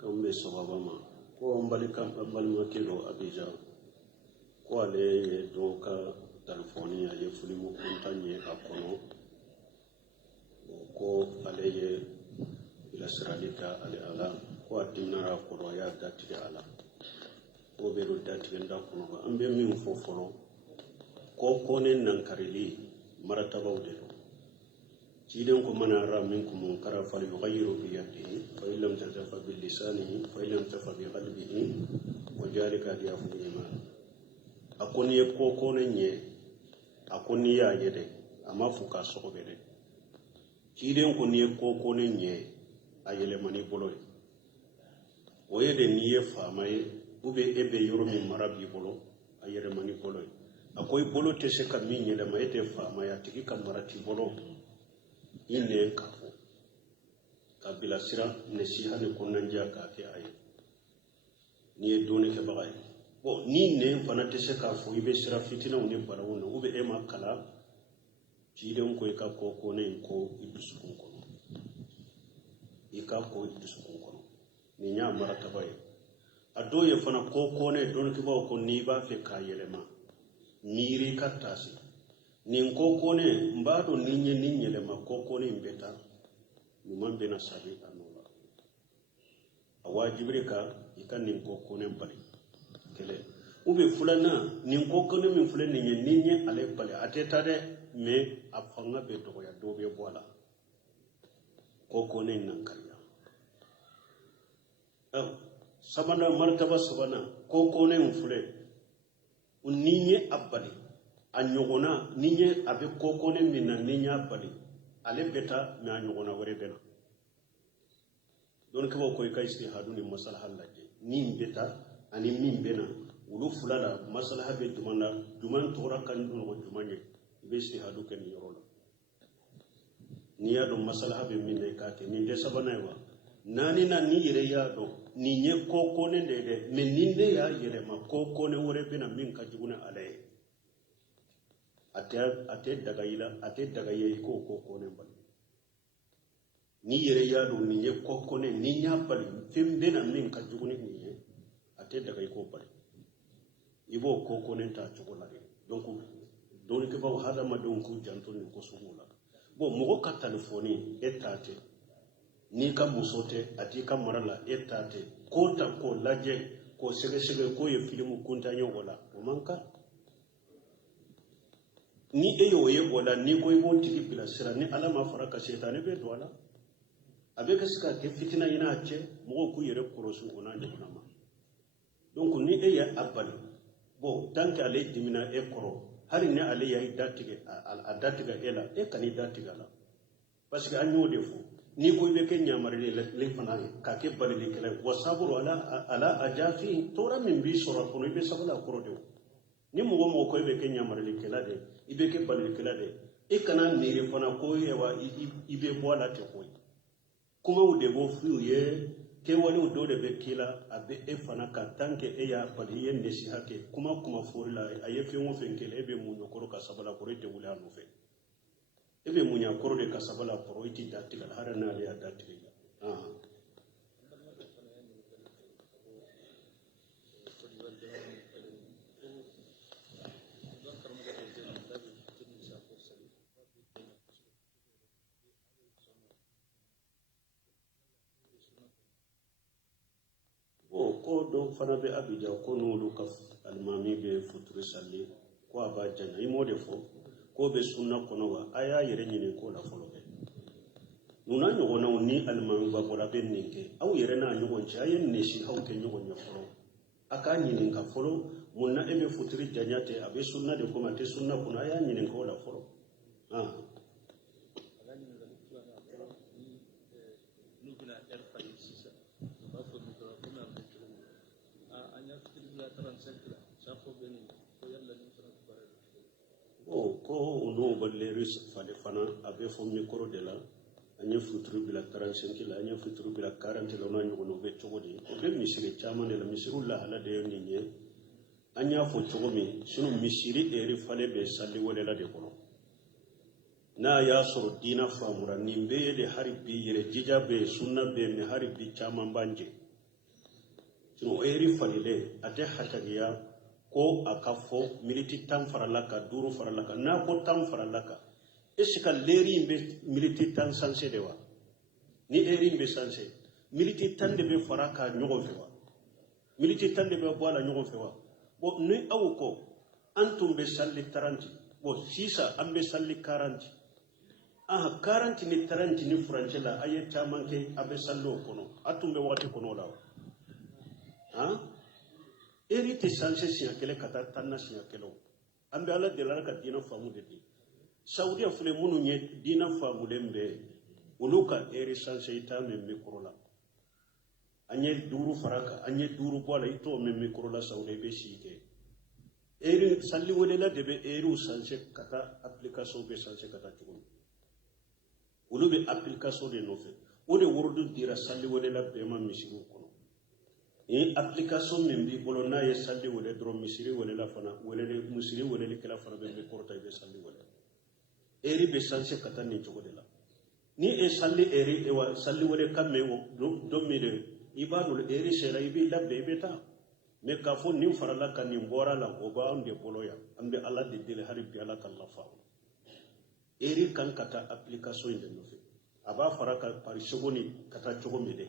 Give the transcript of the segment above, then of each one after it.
kambe sababama ko mbali kilo abija ko ale doka telefoni ya fulimu kuntanye akono ko ale ye ila siralika ale ala ko atinara ko ya dati ala ko be ro dati nda kono ba ambe min fofolo ko konen nan karili maratabaw de ciden ko manara minkum kara fal yughayyiru bi yadihi fa illam tafa bil lisanihi fa illam tafa bi qalbihi wa jalika diyafu iman akoni ko konen ye akoni ya yede ama fuka sokobe de ciden ko ni ko konen ye ayele mani bolo o yede ni ye famaye ube ebe yoro min marabi bolo ayere mani bolo akoy bolo te se kam min yele mayete famaya tigi kam marati bolo inne kafo kabila sira nasiha ne konanja ka ke ay ni doni ke bagay bo ni ne fana te se kafo ibe sira fitina woni barawuna ube e makala ciden ko ka ko ne ko idusukun ko ika ko idusukun ko ni nya marata bay ado ye fana ko ne don ki ba ko ni ba fe ka yelema niri katasi nin kokone mbado ninye le makokone mbeta numambe na sabi anola awajibire ka ikan nin kokone mbali kele ube fulana nin kokone min fulani ninye ale bali ateta de me afanga be to ya dobe bola kokone nan kariya sabana martaba sabana kokone mfule ninye abali anyogona ninye abe kokone minna ninya bali ale beta me anyogona wore bena don ko ko kay istihadu ni masalaha laje ni beta ani min bena wulu fulala masalaha be duman tora kan don ko dumanye be istihadu ken yorola ni ya do masalaha be minne ka ke ni de sabana wa nani na ni yere ya do ni nye kokone de me ninde ya yere ma kokone wore bena min ka juguna ale ate daga ye ko kokone bal ni yere ya do ni nye kokone ni nya bal fim bena min ka juguni ni ye ate daga ko bal ibo kokone ta jugola de donc don ke ba hada ma don ko janto ni ko sugula bo mo ka telefoni etate ni ka musote ati ka marala etate ko ta ko laje ko sege ko ye filmu kuntanyo wala o manka ni eyo ye wala ni ko ibo tigi bila sira ni alama faraka setane be dola abe ka sika ke fitina ina ace mo ku yere korosu ona ne ma donc ni eya abali bo tanke ale dimina e koro hari ne ale ya datige a datiga ela e kani datiga la parce que anyo defo ni ko be ke nyamare le fana ka ke bali le kala wasaburu ala ajafi tora min bi sura ko be sabula koro de ni mo ko be ke nyamare le kala de ibe ke bali le kala de e kana nire fana ko yewa ibe bola te ko kuma u de bo fu ye ke wali do de be kila abe e fana ka tanke e ya bali ye nesi hake kuma forila aye fe mo fen kele be mu nyokoro ka sabula ko te wula no fe ebe munya koro de kasabala koro iti datiga harana le ya datiga ko do fana be abija ko no lu ka almami be futuri salli ko aba jana imode fo ko be sunna kono wa aya yere nyine ko la folo be nuna nyogona ni almami ba bola be ninke aw yere na nyogon ci ayen ne shi hawke nyogon ya folo aka nyine ka folo munna ebe futuri janyate abe sunna de ko mate sunna kono aya nyine ko la folo ko uno balle ris fale fana abe fo micro de la anya futuru bila 35 la anya futuru bila 40 la na nyugo no be chogodi ko be misiri chama ne la misiru la hala de nyinye anya fo chogomi sunu misiri eri fale be salli wala la de kono na ya soro dina famura nimbe de haribi yere jija be sunna be me haribi chama mbanje tino eri falile ate hatagiya ko akafo militi tan faralaka duru faralaka na ko tan faralaka esika leri be militi tan sanse dewa ni eri be sanse militi tan de be faraka nyogo fewa militi tan de be boala nyogo fewa bo ni awuko antum be salli 30 bo sisa ambe salli 40 40 ni 30 ni francela ayeta manke abe sallo kono atumbe wati kono lawo eri te sanse siya kele kata tanna siya kelo ambe ala delara ka dina famu de di saudi afule munu nye dina famu dembe uluka eri sanse ita me mikrola anye duru faraka anye duru bola ito me mikrola saudi be shike eri salli wolela debe eri sanse kata application be sanse kata tugun ulube application de nofe ode wordu dira salli wolela be ma misiru kono application min bi bolo na ye salli wole dron misiri wole la fana wole musiri wole li kala fana be korta be salli wole eri be sanse kata ni jogo de la ni salli eri wa salli wole kamme do mi de ibadul eri sera ibi labbe beta me ka fo ni farala kan ni bora la o ba on de bolo ya ambe alla de dele hari bi alla kan la fa eri kan kata application de no fe aba faraka par segoni kata jogo mi de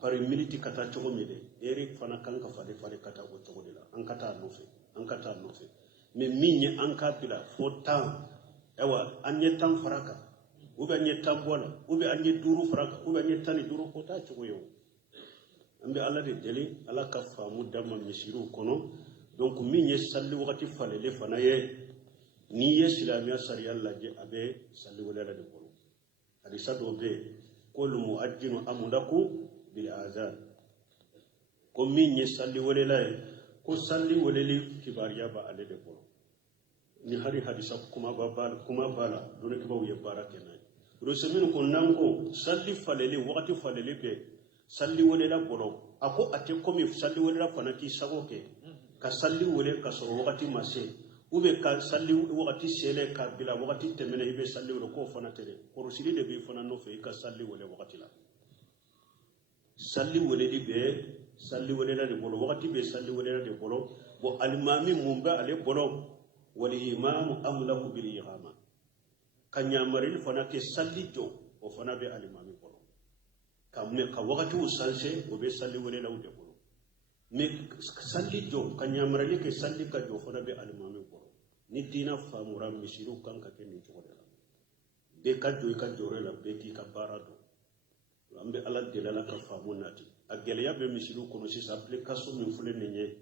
pari militi kata cogo mi de eri fana kan ka fade kata o cogo de la an kata nofe mais minye an ka bila fo tan ewa anye tan faraka ube anye tan bola ube anye duru faraka ube anye tan duru ko ta cogo yo ambe ala de deli ala ka famu dama misiru kono donc minye salli wakati fale le fana ye ni ye silamiya sariya laje abe salli wala de kono hadisa do be kolu muajjinu amulaku bil azan ko min ye salli wale lay ko salli wale li kibariya ba ale de ko ni hari hadisa kuma bala dole ke bawo ye barake nay rusumin ko nanko salli falele wakati falele be salli wale la bolo ako ate komi salli wale la fanaki sagoke ka salli wale ka so wakati mase ube ka salli wakati sele ka bila wakati temene ibe salli wale ko fana tere ko rusili de bi fana no fe ka salli wale wakati la salli wale di be salli wale la de bolo wakati be salli wale la de bolo bo almami mumba ale bolo wal imam amlahu bil iqama kanya maril fana ke salli jo o fana be almami bolo kamne ka wakati usanse o be salli wale la de bolo me salli jo kanya maril ke salli ka jo fana be almami bolo ni dina famura misiru kan ka ke ni jogo de la be ka jo ka jore la be ki ka barado ambe ala de la ka famu nati agele ya be misiru kono si application min fule nenye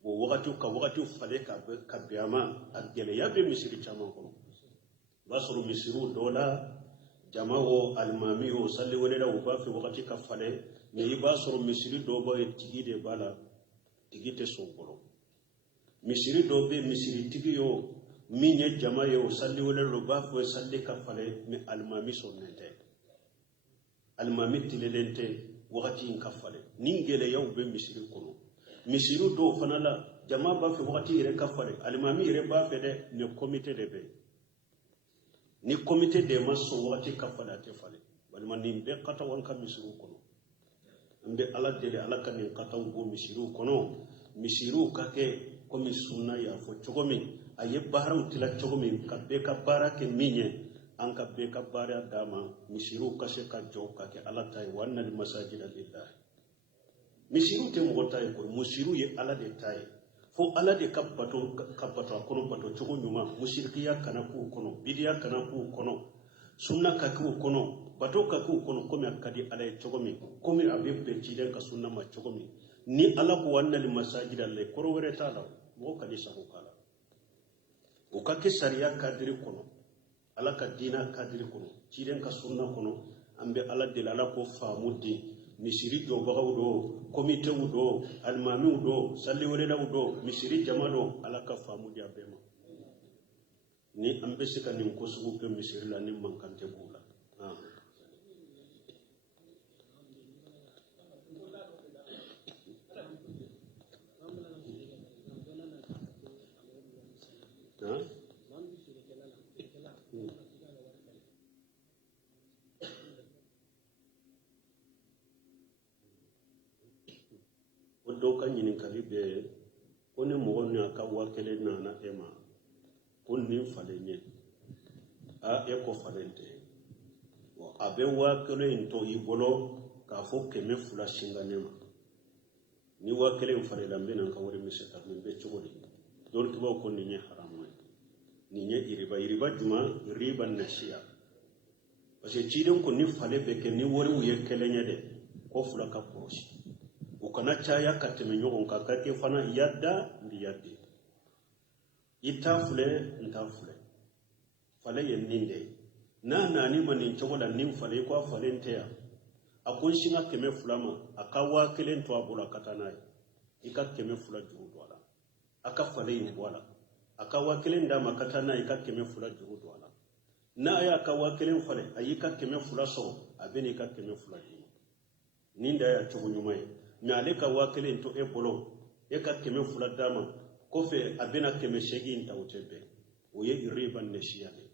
bo wakati fale ka biama agele ya be misiri chama kono basuru misiru dola jamao almami o salli wala o ba fi wakati ka fale ne basuru misiri do ba tigi de bala tigi te so kono misiri do be misiri tigi yo minye jama yo salli wala lo ba fo salli ka fale me almami so nete almami tilelente wakati in ka fale ningele yaw be misiri kono misiri do fana la jama ba fi wakati ire ka fale almami ire ba fe de ne comité de be ni comité de maso wakati ka fale te fale balma ni be kata wan ka misiri kono ambe ala dele ala kan ni kata go misiri kono misiri ka ke komi sunna ya fo chogomi aye baharam tila chogomi ka be ka barake minye an ka be ka bara dama misiru kase ka jo ka ke ala tay wanna li masajida lillah misiru te mo tay ko musiru ye ala de tay fo ala de kabato kono bato chogo nyuma musirkiya kana ku kono bidiya kana ku kono sunna ka ku kono bato ka ku kono komi akadi ala e chogomi komi abebe chiden ka sunna ma chogomi ni ala ko wanna li masajida le koro were tala mo kadi sabu kala o ka ke sariya kadiri kono ala ka dina kadiri kono chiden ka sunna kono ambe ala de ala ko famudi misiri do bagaw do comité do almami do salli wala do misiri jama do ala ka famudi abema ni ambe sika ni ko sugu ke misiri la ni mankante bula do kan yin kalibe oni mo ni aka wakele na ema konni falenye a eko falente wo abe wakele into ibolo ka fo keme fula shinganema ni wakele falela mbena ka wori miseta mbe chogodi dol kiba ko ni haram ni iriba juma riba nashia parce que cidon ko ni fale be ke ni wori wuye kelenya de ko fula ka proche o kana chaya kateme nyogon ka kake fana yadda ndi yadde ita fule nta fule fale yen ninde na ni manin chogola nin fale ko fale ntea akon shinga keme fulama akawa kelen to abula katana ika keme fula juru dola aka fale yin wala akawa kelen da makatana ika keme fula juru dola na aya akawa kelen fale ayika keme fula so abeni ka keme fula juru ninda ya chogo nyumai mi aleka wa kelen to ebolo eka keme fula dama kofe abena keme shegi nta utebe oye iriban neshiyane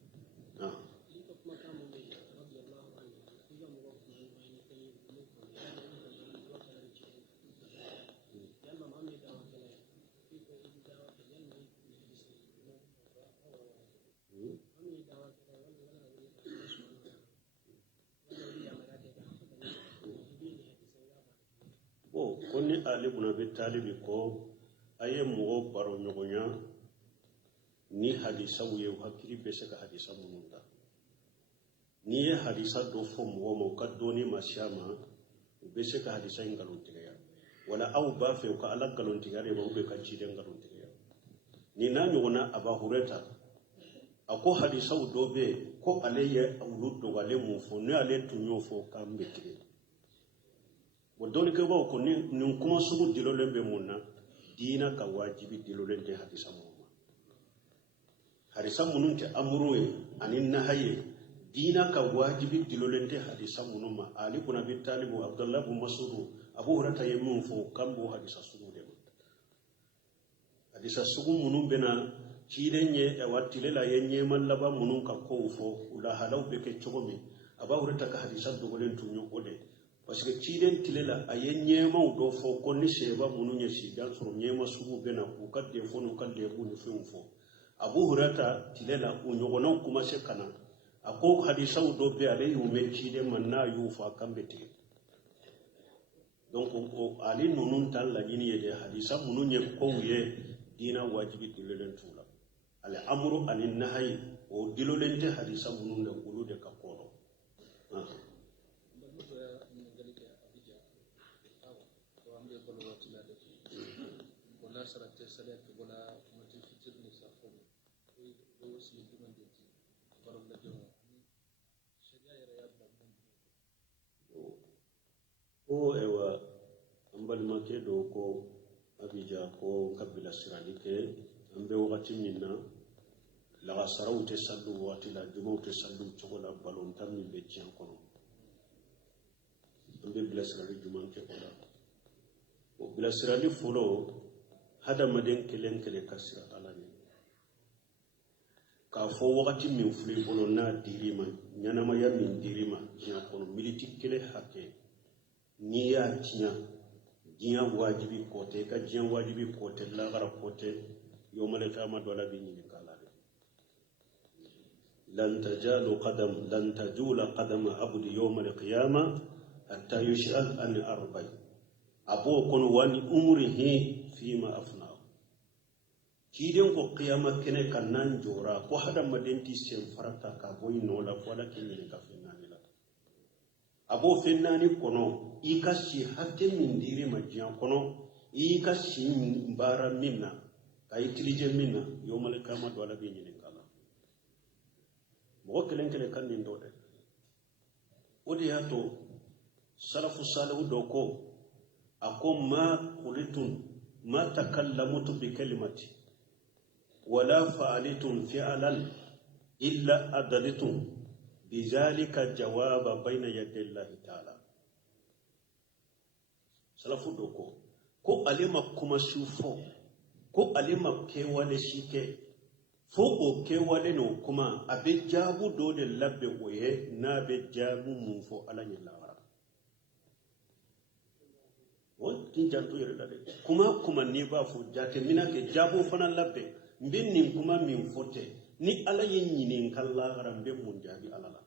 koni ali buna be talibi ko aye mo baro nyogonya ni hadisa wuye hakiri be se ka hadisa mununda ni ye hadisa do fo mo mo ka doni mashama be se ka hadisa ngalon tigaya wala aw ba fe ko ala galon tigare ba be ka ci de ngalon tigaya ni na nyogona aba hureta ako hadisa do be ko aleye awludo wale mu fo ni ale tunyo fo kambe tigaya ودوني كباو كوني نكما سوق دلولن بمونا دينا كواجب دلولن ده حديث موما حديث منون تأمروه أن النهاية دينا كواجب دلولن ده حديث منوما علي بن أبي طالب وعبد الله بن مسعود أبو هريرة يمون فو كم بو حديث سوق ده حديث سوق منون بنا كيرني أواتيله لا يني من لبا منون كقوفو ولا هلاو بكي تشومي أبو هريرة كحديث دولن تونيو كده parce que ciden tilela aye nyema do fo ko ni seba munu nya si dal so nyema subu bena ku kadde fo no kadde bu ni fo abu hurata tilela unyogona kuma se kana ako hadisa do be ale yume cide manna yu fa kambe te donc o ali nunun tan la yini yede hadisa munu nya ko ye dina wajibi dilelen tula ale amru anin nahyi o dilolente hadisa munu de ulude ka kodo سرت سلات ولا متفكر نسافون ووصل كمان ديتي برم لجوا شجاع رياض بمن او ايوا امبل ما كيدو كو ابيجا كو قبل السراليك امبي وقت منا لا سراو تسلو وقت لا جمو تسلو تقول بالون تامي بيتيان كونو امبي بلا سرالي جمان كيكولا وبلا سرالي فولو hada maden kelen kele kasira alani ka fo wakati min fuli bolo na dirima nyana ma ya min dirima nya kono militi kele hake ni ya tinya dinya wajibi kote ka dinya wajibi kote la gara kote yo malaka ma dola bi ni kala lan tajula qadama abdi yawm al-qiyamah hatta yush'al an arba'i abo kono wani umrihi fima afna kiden ko qiyama kene kannan jora ko hada madenti sen farata ka boy no la wala kini ka fennani la abo fennani kono ikashi hatte min diri majian kono ikashi mbara minna kay tilije minna yomal kama wala be nyini kala mo kelen kele kan din dode odi hato salafu salahu do ko akom ma qulitun ما تكلمت بكلمة ولا فعلت فعلا إلا أدلت بذلك جواب بين يدي الله تعالى سلفو دوكو كو أليما كما شوفو كو أليما كيوالي شيكي فو أو كيوالي نو كما أبي جابو دون اللب ويه نابي جابو منفو على الله o tin jantu yere la de kuma ni ba fo jate mina ke jabo fana labbe mbin nin kuma min fote ni ala yin nyinin kala garambe mun jabi alala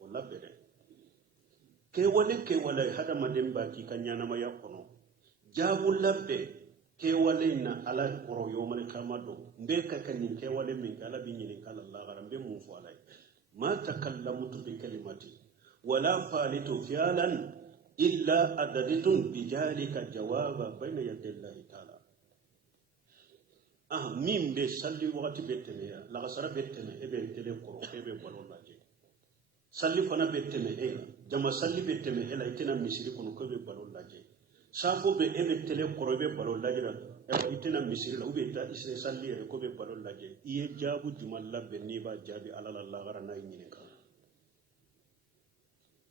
o labbe de ke wale hada maden baki kanyana ma yakono jabu labbe ke wale na ala koro yomal kamado mbe ka kanin ke wale min kala bin nyinin kala Allah garambe mun fo alai ma takallamutu bi kalimati wala falitu fi'lan illa adaditun bijalika jawaba bayna yadillahi ta'ala min be salli wakati betene ya la gasara betene ebe tele koro ebe balolaje salli fana betene ela jama salli betene ela itina misiri kono ko be balolaje safo be ebe tele koro ebe balolaje la itina misiri la ube ta isre salli ere ko be balolaje iye jabu jumal labbe ni ba jabi alala la gara na yine ka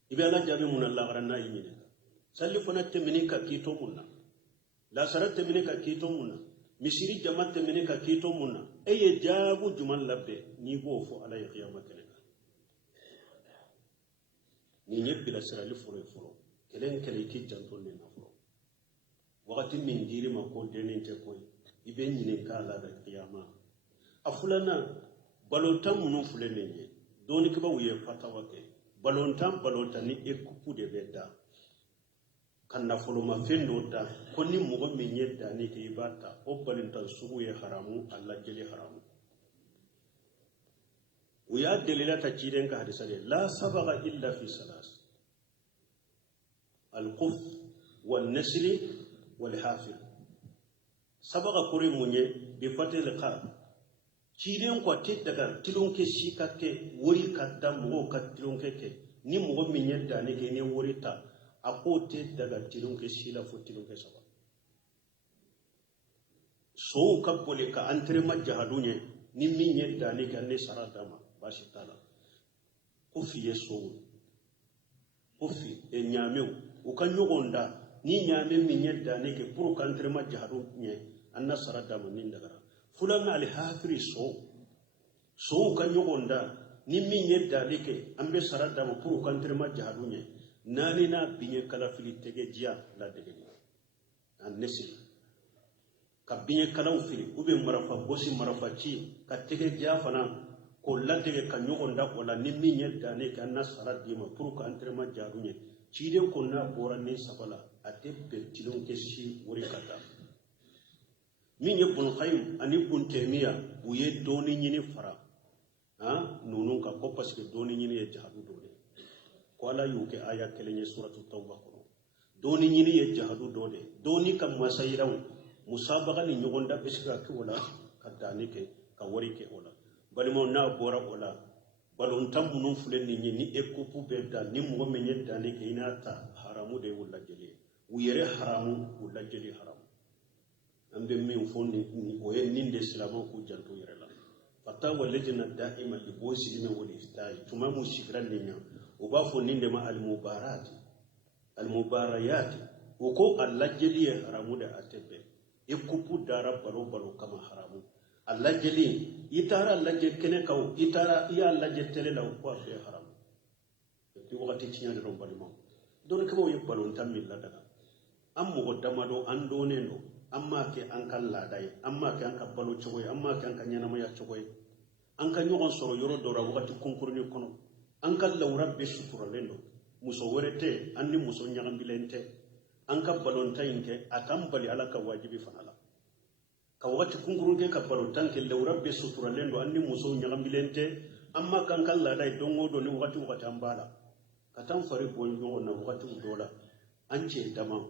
ibe ala jabi mun Allah gara na yine salli fana temini ka kito munna la sarat temini ka kito munna misiri jama temini ka kito munna eye jabu jumal labbe ni go fo ala qiyamati ni nyebbi la sirali furo kelen ki janton ne na furo wakati min diri ma ko denin te koy ibe nyine ka la da qiyama afulana balontam munu fulene nye doni ke ba wuye fatawa ke balontam ni ekupu de beda kanna folo ma fendo da konni mugo min yedda ni ke ibata o balintan sugu ye haramu Allah jeli haramu ويا دليل تجيرين كهدسة لا سبق إلا في ثلاث القف والنسل والحافر سبق كوري مونye بفتح القاف جيرين قاتي دعا تلون كشيكا كي وري كدا مو كتلون كي ni mugo minye dani ke ni wori ta akote daga tilon ke sila fo tilon ke saba so ka bole ka antre majahadunye ni minye dani ke ne saradama bashitala kofi yeso kofi enyameu ukanyogonda ni nyame minyedda ne ke puru kantre majharu nye annasara da manin daga fulana al hafiri so ukanyogonda ni minyedda ne ke ambe sarada ma puru kantre majharu nye nani na binye kala fili tege jia la dege annesi ka binye kala fili ube marafa bosi marafa chi ka tege jia fana ko ladege ka nyogonda ko la ni minyedda ne ke annasara di ma puru kantre majharu nye ciden ko na bora ne sabala ate betilon ke shi wori kata min yebun qayyim ani bun temiya buye doni nyini fara nunun ka ko paske doni nyini ye jahadu dole ko ala yuke aya kelenye suratu tauba ko doni nyini ye jahadu dole doni kam masayiraw musabaga ni nyogonda beska ke wala kadani ke ka wori ke wala balimo na bora wala balon tambu non fulen ni ni ekupu bedda ni mo menye dani ke inata haramu de wala jeli uyere haramu wala jeli haramu ambe min fonni ni o yen ninde silamo ku janto yere la fata walajna daima li bosi ime wali iftai tuma mu shikran ni nya o ba fonni de ma al mubarayat o ko alla jeli haramu da atebe ekupu dara balo kama haramu Allah jeli itara Allah je kene kaw itara ya Allah je tele law ko fe haram ti wakati ci nyande rombali mom don ko ye balon tammi la daga am mo damado ando nendo amma ke an kala dai amma ke an ka balo chogoy amma ke an ka nyana ma ya chogoy an ka nyogon soro yoro dora wakati konkurni kono an ka law rabbe sutura lendo muso werete andi muso nyagambilente an ka balon tayinke atam bali ala ka wajibi fanala ka wakati kunkurunke ka balo tanke lewrabbe sutura lendo anni muso nyagambilente amma kan kala dai dongo do ni wakati ambala katan fari ko nyogo na wakati dola ance dama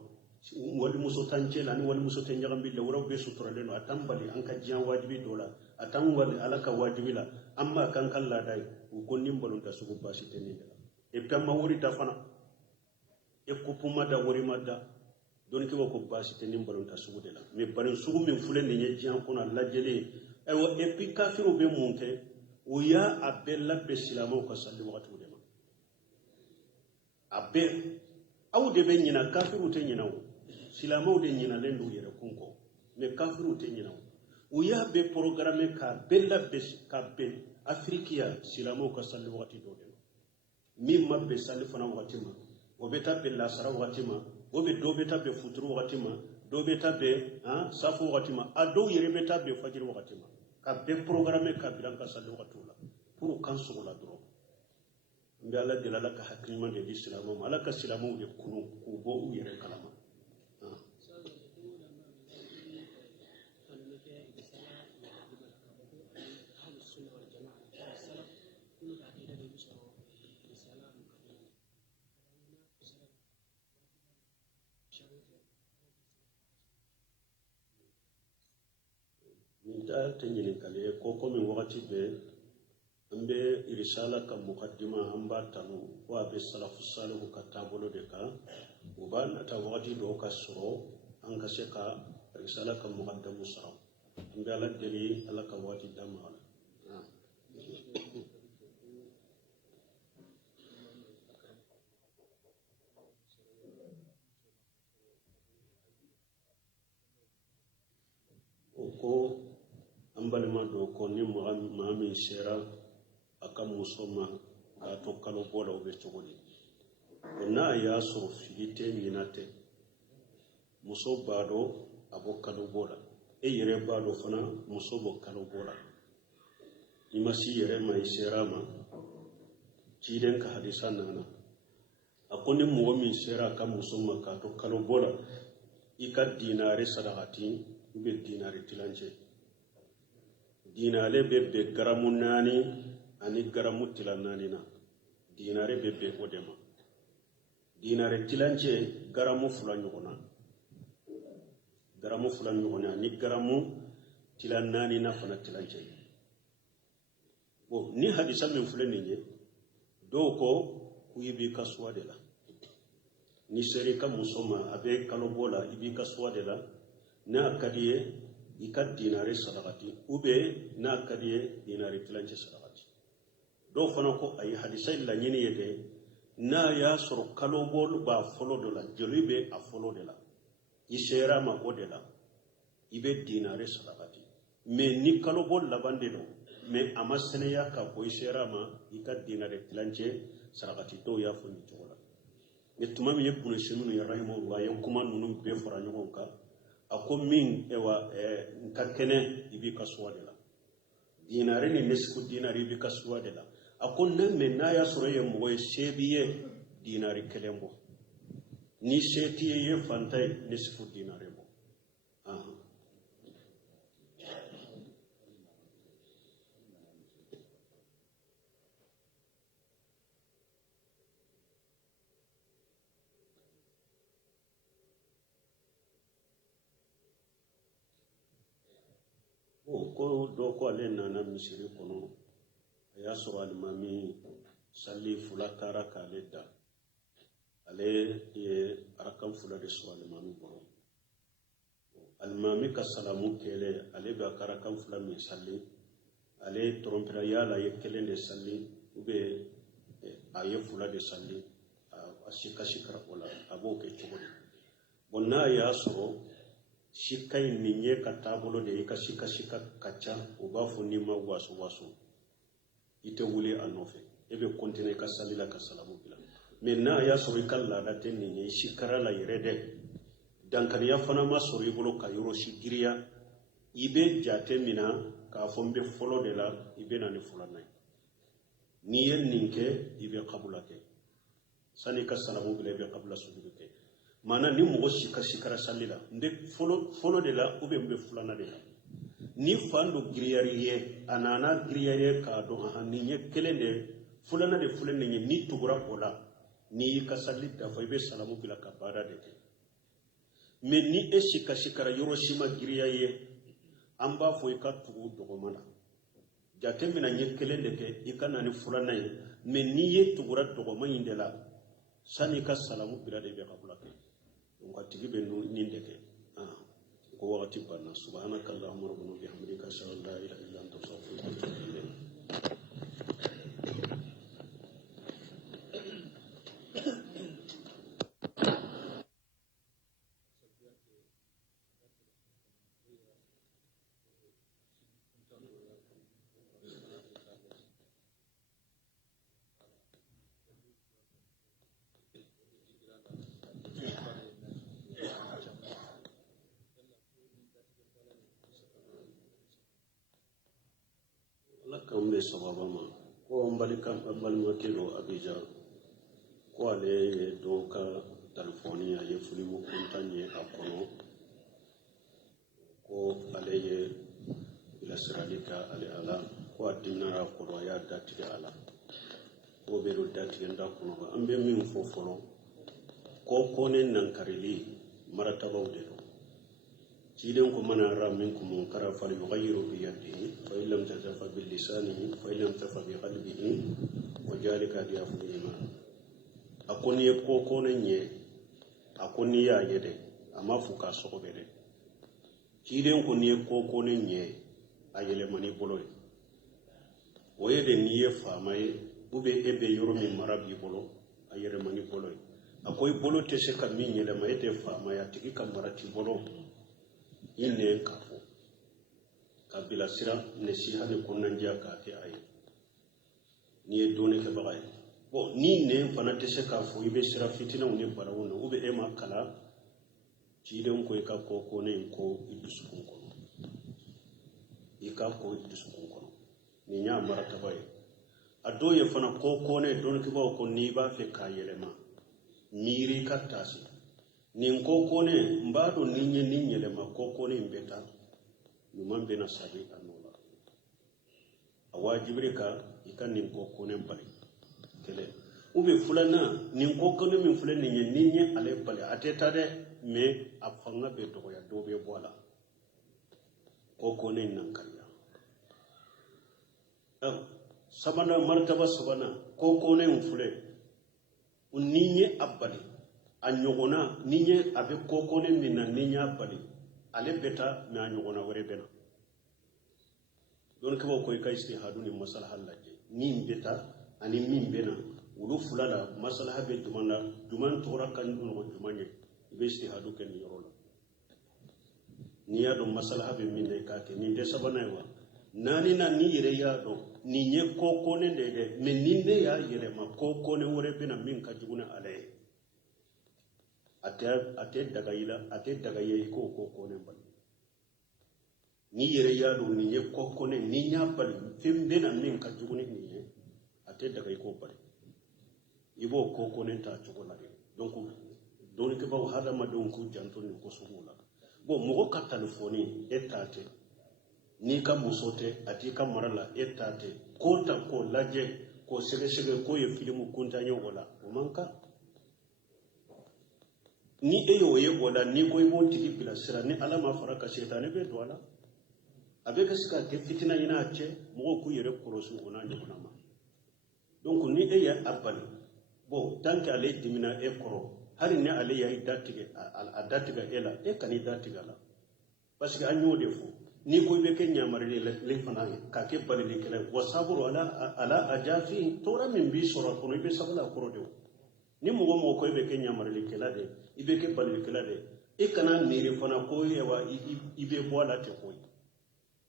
wali muso tanche lani wali muso tan nyagambil lewrabbe sutura lendo atambali an ka jiyan wajibi dola atan wali alaka wajibi la amma kan kala dai ko nimbalon ta sugu basi tenida e pamma wori ta fana e kupuma da wori madda don ki ko basi tenim balon ta sugu de la me balon sugu min fulen ni jian kono la jeli e wo e pi kafiru be munke o ya abella be silamo ko salli wakati de ma abbe aw de be nyina kafiru te nyina wo silamo de nyina lendo yere kunko me kafiru te nyina wo ya be programme ka bella be ka be afrikia silamo ko salli wakati do de mi mabbe salli fana wakati ma o be tabbe la sara wakati ma obe do beta be futuru wakati ma do beta be safu wakati ma ado yere beta be fajiri wakati ma ka be programme ka bilan ka sallu wakati la pour kan so la dro mbe ala de la ka hakima de islamu ala ka islamu de kunu ku bo yere kalama minta tenyini kale ko min wakati be ambe irisala ka muqaddima amba tanu wa be salafu salihu ka tabolo de ka ubana ta wakati do ka soro an ka se ka risala ka muqaddamu sara ambe ala deli ala ka wati dama ko ambalima do ko ni mami sera aka musoma ka to kalo bola o be togoni na ya so filite minate muso bado abo kalo bola e yere bado fana muso bo kalo bola imasi yere mai sera ma ciden ka hadisa nana akoni mo min sera ka musoma ka to kalo bola ika dinare sadaqati be dinare tilanje dinare be garamu nani ani garamu tilanani na dinare be odema dinare tilanje garamu fula nyogona ni garamu tilanani na fana tilanje bo ni hadisa min fulani ne do ko kuyibi kaswa de la ni seri ka musoma abe kalo bola ibi kaswa de la na kadiye ikat dinare sadaqati ube na kadiye dinare tilanje sadaqati do fana ko ay hadisa illa nyini yede na ya soro kalo bol ba folo de la jolibe a folo de la isera ma o de la ibe dinare sadaqati me ni kalo bol la bande do me amasene ya ka ko isera ma ikat dinare tilanje sadaqati do ya foni tola ne tumami yebuna shemunu ya rahimu wa yakuma nunum be fara nyogon ka ako min ewa nkakene ibi kasuwa de la dinare ni nesku dinari ibi kasuwa de la ako nemme na ya soro ye mwoye sebiye dinari kelembo ni setiye ye fantai nesku dinare bo ko do ko ale nana misiri kono ya so almami salli fulakara kale da ale ye arakan fula de so almami bono almami ka salamu kele ale ba karakan fula mi salli ale trompera yala ye kelen de salli ube aye fula de salli ashika shikra wala abo ke chobodi bonna ya so shikai ninye ka tabolo de ka shika kacha ubafu ni ma wasu ite wuli anofe ebe kontine ka salila ka salamu bila menna ya sori kala da ninye shikara la yerede dankari ya fana ma sori bolo ka yoro shigiriya ibe jate mina ka fombe folo de la ibe na ni fulana ni yen ninke ibe qabulate sani ka salamu bila ibe qabula sujudute mana ni mo shikara salila nde folo de la ube mbe fulana de la ni fando griyariye anana griyariye ka do ni nye kelende fulana de fulane nye ni tugura ola ni ka salita fo ibe salamu bila ka bada de ke me ni e shikara yoroshima griyariye amba fo ka tugu dogomana jatemina nye kelende ke ikana ni fulana ye me ni ye tugura dogomani de la sani ka salamu bila de be kabula ke wakati gibe nindeke ko wakati bana subhanaka allahumma rabbana bihamdika ashhadu an la ilaha illa anta astaghfiruka wa atubu ilayk ne sababama ko mbalimakelo abija ko ale do ka telefonia ye fulimu kuntanye akono ko ale ye bilasiralika ale ala ko adinara ko ya dati ala ko be do dati nda kono ba ambe min fo folo ko konen nan karili maratabaw de ciden ko mana ra minkum munkara fal yughayyiru bi yadihi fa illam tazafa bil lisanihi fa illam tafa bi qalbihi wa jalika diyafu iman akoni ko konen ye akoni ya yede amma fuka soko bede ciden ko ni ko konen ye ayele mani boloy o yede ni ye famaye ube ebe yoro min marabi bolo ayere mani boloy akoy bolo te se kam min yele mayete famaya tigi kam marati bolo inne kafo kabila sira ne si hade konanjia ka fi ay ni done ke bagay bo ni ne fana te se kafo ibe sira fitina woni barawona ube e makala ci den ko ka ko ne ko idusukun ko ika ko idusukun ko ni nya marata bay ado ye fana ko ne don ke ba ko ni ba fe ka yelema miri katasi nin koko ne mbado ninye le makoko ne mbeta numambe na sabi anola awajibrika ikan nin koko ne bali kele ube fulana nin koko ne min fulana ninye ale bali ateta de me afanga be to ya dobe bola koko ne nan kanya sabana martaba sabana koko ne mfule ninye abali anyogona ninye abe kokone mina ninya bali ale beta me anyogona wore bena don ko ko kay istihadu ni masala halaje ni beta ani min bena wulu fulala masala be duman tora kan no dumanye be istihadu ken yorola ni ya do masala be min ne ka ke ni de sabana wa nani na ni yere ya do ninye kokone de me ninde ya yere ma kokone wore bena min ka juguna ale ate daga ye ko ne bal ni yere ya do ni ye ko ne ni nya bal fim bena min ka juguni ni ye ate daga ko bal ibo ko ne ta jugola de donc don ke ba hada ma don ko janto ni ko sugula bo mo ka telefoni etate ni ka musote ati ka marala etate ko ta ko laje ko sege ko ye filimu kunta nyogola o manka ni eyo ye goda ni ko ibo tigi bila sira ni ala ma fara ka shetane be do ala abe ka sika ke fitina ina ache mo ku yere korosu ona nyona ma donc ni eya abali bo tanke ale dimina e koro hari ne ale ya idatige adatiga ela e kan idatiga la parce que anyo defo ni ko be ke nyamare le fana ka ke bali le kala wasaburu ala ajafi tora min bi sura ko be sabala koro de ni mo ko be ke nyamare le kala de ibe ke bali kala de e kana nire fana ko yewa ibe bola te ko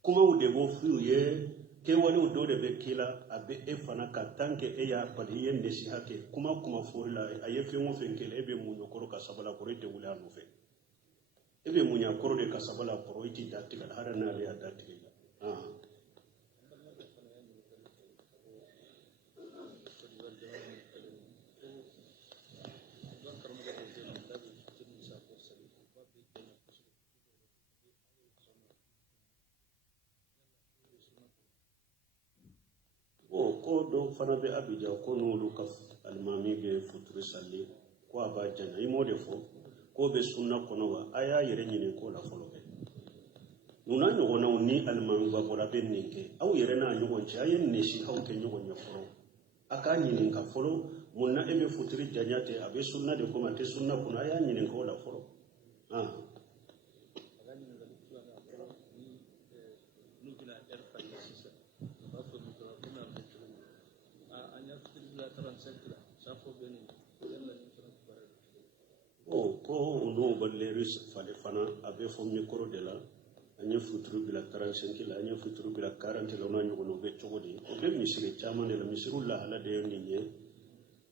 kuma u de bo fu ye ke wani u do de be kila abe e fana ka tanke e ya bali yende si hake kuma forila ayefe mo fenkele ebe munyo koro ka sabala koro te wula no fe ebe munya koro de ka sabala koro iti datiga hara na le datiga ko do fana be abija ko nolu ka almami be futuri salli ko aba jana imo de fo ko be sunna kono wa aya yere nyine ko la folo be nuna nyogo na ni almami ba bora be ninke aw yere na nyogo ci ayen ne shi haw ke nyogo nya folo aka nyine ka folo munna ebe futuri janyate abe sunna de ko mate sunna kono aya nyine ko la folo ko uno balleris fale fana abe fo micro de la anya futuru bila 35 la anya futuru bila 40 la ona nyogo be chogodi o be misiri chama de la misiru la hala de ninye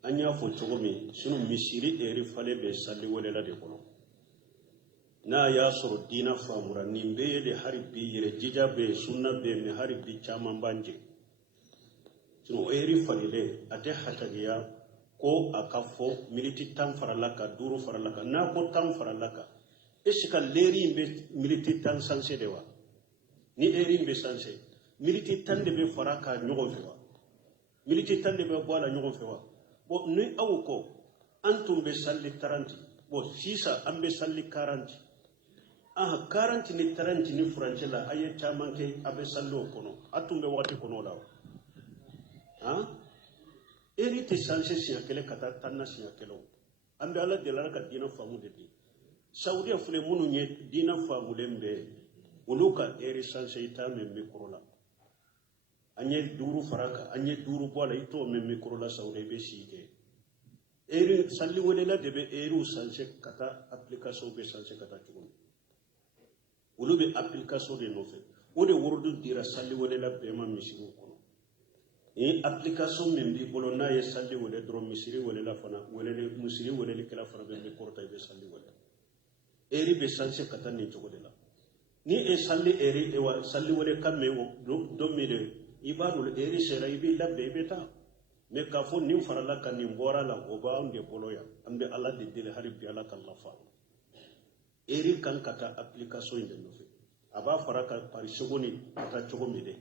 anya fo chogomi sunu misiri eri fale be salli wala la de kono na ya soro dina famura nimbe de haribi yere jija be sunna be me haribi chama mbanje sino eri falile ate hatagiya ko akafo militi tan faralaka duru faralaka na ko tan faralaka esika leri be militi tan sanse dewa ni eri be sanse militi tan de be faraka nyogo fewa militi tan de be bola nyogo fewa bo ni awuko antum be salli 30 bo sisa ambe salli 40 aha 40 ni 30 ni francela aye chamanke abe sallo kono atumbe wati kono lawo eri te sanse siya kele kata tanna siya kelo ambe ala delara ka dina famu de bi saudi afule munu nye dina famu lembe uluka eri sanse ita me mikrola anye duru faraka anye duru bola ito me mikrola saudi be sike eri salli wodela debe eri sanse kata application be sanse kata chukun ulube application de nofe wode wurdu dira salli wodela be ma misiru application min bi bolo na ye salli wala drum misiri wala la fana wala le musiri wala le kala fana be korta be salli wala eri be sanse kata ni jogo de la ni e salli eri e wa salli wala kamme do mide ibadu eri sera ibi labbe be ta me ka fo ni farala kan ni bora la o ba onde bolo ya ambe alla de dele hari bi alla kan la fa eri kan kata application de no fe aba faraka par segoni kata jogo mide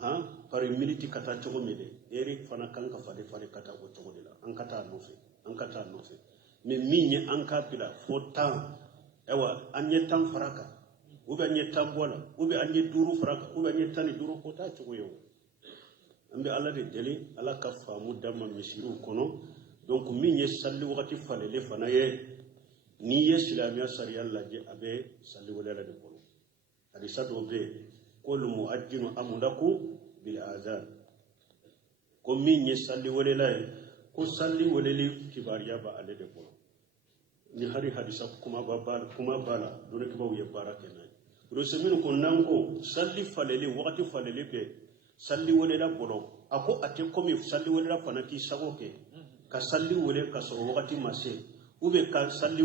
par minute kata cogo mede eri fana kanka fade kata o cogo de la an kata nofe mais minye an ka pila fo tan ewa anye tan faraka ube anye tan bola ube anye duru faraka ube anye tan duru ko ta cogo yo ambe alla de deli ala ka famu damma misiru kono donc minye salli wakati fale le fana ye ni ye islamiya sariya laje abe salli wala de kono hadisa do be kol muajjinu amulaku bil azan ko min ye salli wala lay ko salli wala li kibariya ba ale de ko ni hari hadisa kuma bala dole ke bawo ye baraka na do semin ko nanko salli falele wakati falele be salli wala la bolo ako ate komi salli wala fanati sagoke ka salli wala ka so wakati mase ube ka salli